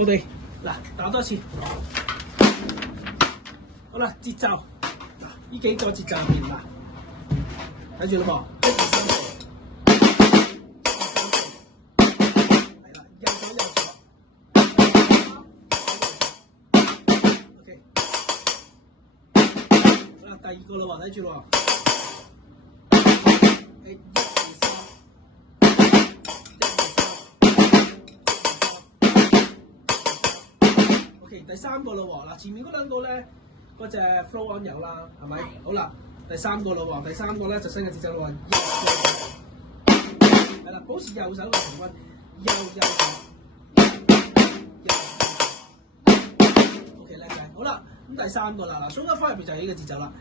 我哋嗱打多一次，好啦，節奏嗱，呢幾個節奏入邊嗱，睇住啦噃，1、2、3、4，係啦，右左右左 ，OK， 好啦，第二個啦喎，睇住喎。OK， 第三個啦喎，嗱前面嗰兩個咧，嗰隻 flow on 有啦，係咪？好啦，第三個啦喎，第三個咧就新嘅節奏啦喎，係啦，保持右手嘅平均，右，OK 叻仔，好啦，咁第三個啦，嗱鬆一翻入邊就係呢個節奏啦。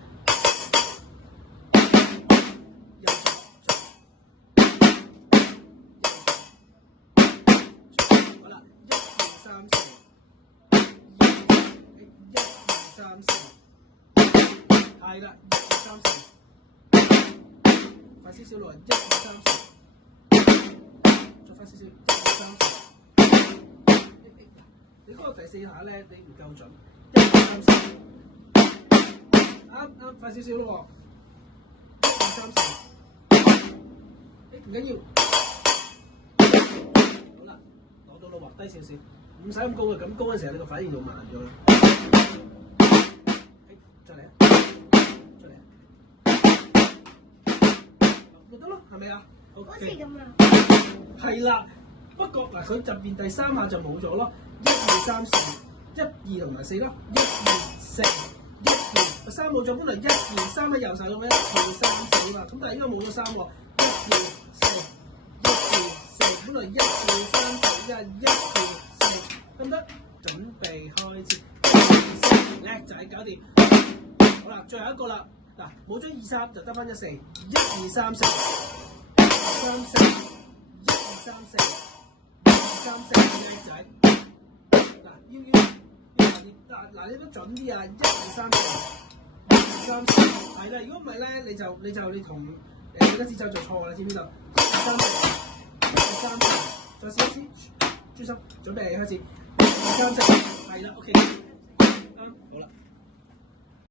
係啦，1、2、3、4，快少少落，1、2、3、4，再快少少，1、2、3、4。你嗰個第四下咧，你唔夠準，1、2、3、4，啱，快少少咯喎，1、2、3、4，唔緊要，好啦，攞到啦喎，低少少，唔使咁高嘅，咁高嘅時候你個反應就慢咗啦。再嚟啊！咪得咯，係咪啊？好似咁啊！係啦，不過嗱，佢入邊第三下就冇咗咯。1、2、3、4， 1、2同埋4咯。1、2、4， 1、2， 3冇咗，本來1、2、3喺右手咁樣，1、2、3、4嘛。咁但係應該冇咗3喎。1、2、4， 1、2、4，本來1、2、3、4， 1、2、4，得唔得？準備開始，叻仔，搞掂。好啦，最後一個啦。嗱，冇咗2、3就得翻1、4， 1、2、3、4， 3、4， 1、2、3、4， 1、2、3、4，叻仔。嗱，要你都準啲啊！1、2、3、4， 1、2、3、4，係啦。如果唔係咧，你同你個節奏做錯㗎啦，知唔知道？1、2、3、4， 1、2、3、4，再試一次，專心準備開始，1、2、3、4，係啦 ，OK， 啱，好啦。